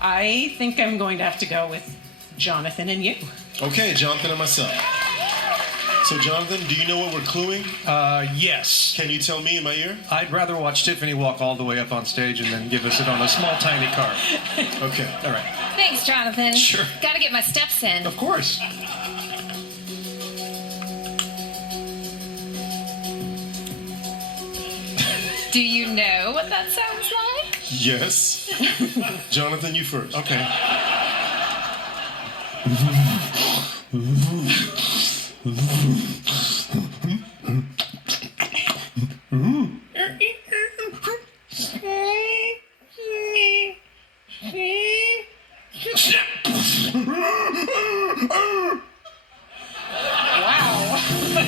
I think I'm going to have to go with Jonathan and you. Okay, Jonathan and myself. So, Jonathan, do you know what we're cluing? Yes. Can you tell me in my ear? I'd rather watch Tiffany walk all the way up on stage and then give us it on a small, tiny card. Okay. All right. Thanks, Jonathan. Sure. Gotta get my steps in. Of course. Do you know what that sounds like? Yes. Jonathan, you first. Okay. Wow. I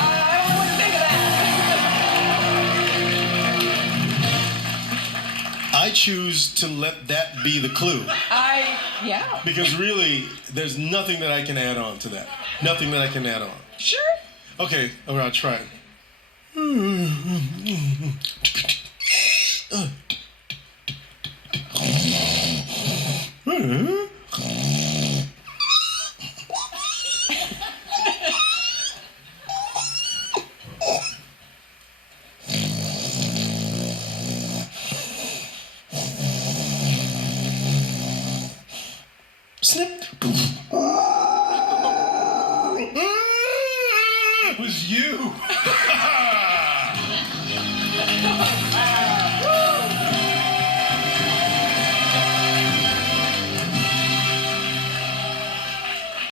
don't know what to think of that. I choose to let that be the clue. Yeah. Because really, there's nothing that I can add on to that. Nothing that I can add on. Sure. Okay, all right, I'll try it. Snip. It was you.